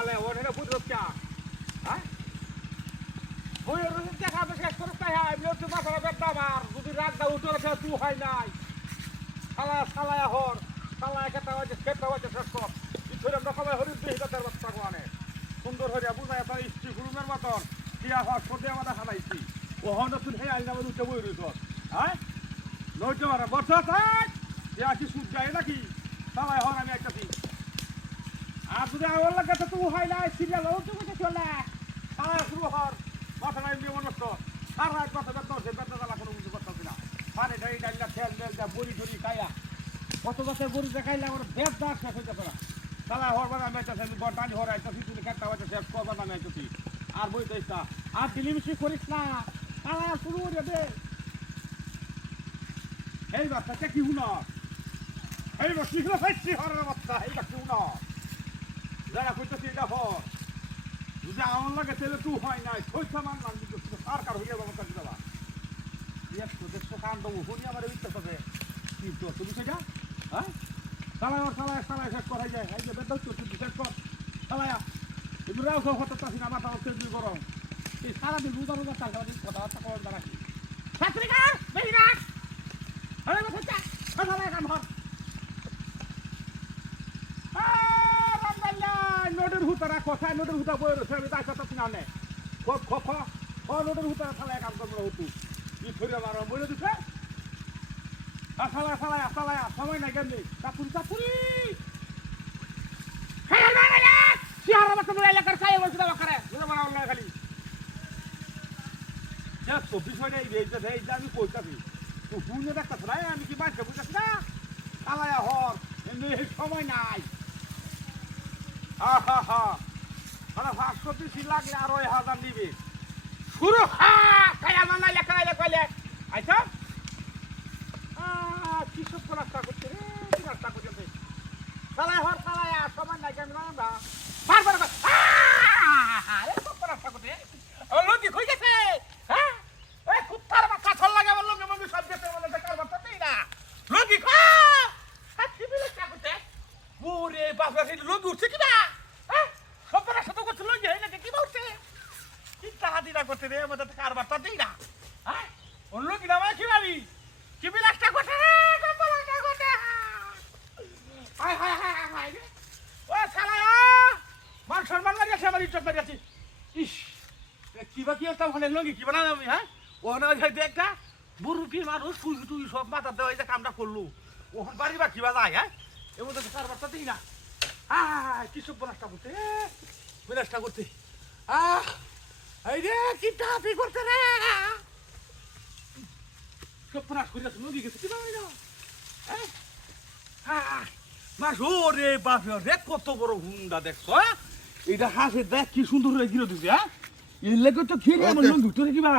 হলে ওরে বুঝছ কে হ্যাঁ ওই রকম দেখা তো শেষ করতে হয় আমি তো মাথা ব্যথা আমার যদি রাগ দাও উঠে রাখা তুই হয় নাই শালা শালা হর শালা একটা ওই যে খেতে হচ্ছে শেষ কর ইছরে আমরা সবাই হরিণ দিয়ে হিদাতের বাচ্চা কোয়ানে সুন্দর হরিয়া বুঝায় তার স্ত্রী গুরুমের মতন দিয়া হওয়ার সর্দে আমাদের হারাইছি ও হন তুই হে আইনা আমার উঠে বই রইছ হ্যাঁ নইতে পারে বর্ষা থাক দিয়া কি সুদ যায় নাকি শালা হর আমি একটা আর যদি আমার লাগে তো তুই হয় নাই সিরিয়াল ও তুই কোথায় চলে শালা শুরু হর মাথা নাই নিয়ে মনস্ত আর রাত মাথা ব্যথা হচ্ছে ব্যথা জ্বালা কোনো বুঝতে পারতাছি না পানি ঢাই ডাইলা খেল মেল যা বড়ি ঝুড়ি খাইয়া কত গাছের বড়ি দেখাইলে আমার বেদ দাগ শেষ হয়ে যেত না শালা হর বানা মেটাছে আমি বটানি হর আইতাছি তুই কাটতে হচ্ছে শেষ কর বানা মেটাছি আর বই দেইতা আর দিলিমিশি করিস না শালা শুরু হয়ে দে এই বাচ্চাটা কি হুনা এই বাচ্চা কি হইছে হরের বাচ্চা এই বাচ্চা হুনা যারা কইতাছি এটা হর যদি আমার লাগে তাহলে তুই হয় নাই ছয়টা মান মান কিন্তু সরকার হইয়া বাবা কাজ দেবা একশো দেড়শো কান দেবো হুনি আমার বিশ্বাস আছে কি তো তুমি সেটা হ্যাঁ চালায় চালায় চালায় শেষ করাই যায় এই যে বেদ তুই শেষ কর চালায়া কিন্তু রাও সব হতে পারছি না মাথা হচ্ছে দুই গরম এই সারাদিন রোজা রোজা চাল সারাদিন কথাবার্তা করার দ্বারা কি ছাত্রিকার বেশি রাখ আরে বাচ্চা চালায় কাম হর নোটের হুতারা কোথায় নোটের হুতা বই রয়েছে আমি তার কথা শুনা নেই নোটের হুতারা থালায় কাম করবো হতু ই ফিরে আমার বলে দিচ্ছে চালায়া সময় নাই কেমনি চাপুরি চাপুরি এলাকার খাই বলছি না বাকারে খালি 24 হয় এই আমি কইতাছি তুই শুনে দেখতেছ না আমি কি মাঝে বুঝতেছি না চালায়া হর এমনি সময় নাই মানে 500 বেশি লাগলে আর 1000 দিবে শুরু খায়া মানাইলে খাইলে কইলে আইছা কি সব রাস্তা করছে রে কি রাস্তা করছে চালায় হর চালায় সমান নাই কেন না বারবার আরে সব রাস্তা করছে ও লোকি কই গেছে হ্যাঁ এই কুত্তার বাচ্চা ছল লাগে বললো আমি সব গেছে বলে কার বাচ্চা দেই না লোকি খা কি বিলে রাস্তা করছে ওরে বাবা এই লোক উঠছে কি না সবার সাথে করতে লই যায় নাকি কি বলছে কি তাহাদিরা করতে রে আমাদের কার বার্তা দেই না হ্যাঁ অন্য কি নামে কি ভাবি কি বিলাসটা করতে রে কম্বলটা করতে হাই হাই হাই হাই ও শালা মান সম্মান মারিয়াছে আমার ইজ্জত মারিয়াছি ইস কি বাকি একটা ওখানে লঙ্গি কি বানালাম আমি হ্যাঁ ওখানে ওই দেখটা বুড়ুটি মানুষ তুই সব মাথা দেওয়া যে কামটা করলু ওখান বাড়ি বা কিবা যায় হ্যাঁ এর মধ্যে কার বার্তা দিই না কি সব বিলাসটা করতে বিলাসটা করতে এই রে কি তাহাতি করতে রে সব প্রাস করিয়া নদী গেছে কি বানাই না মাস ওরে বাপে রে কত বড় হুন্ডা দেখছো এটা হাসে দেখ কি সুন্দর হয়ে গিয়ে দিছে হ্যাঁ এর লেগে তো খেয়ে আমার ভিতরে কিবা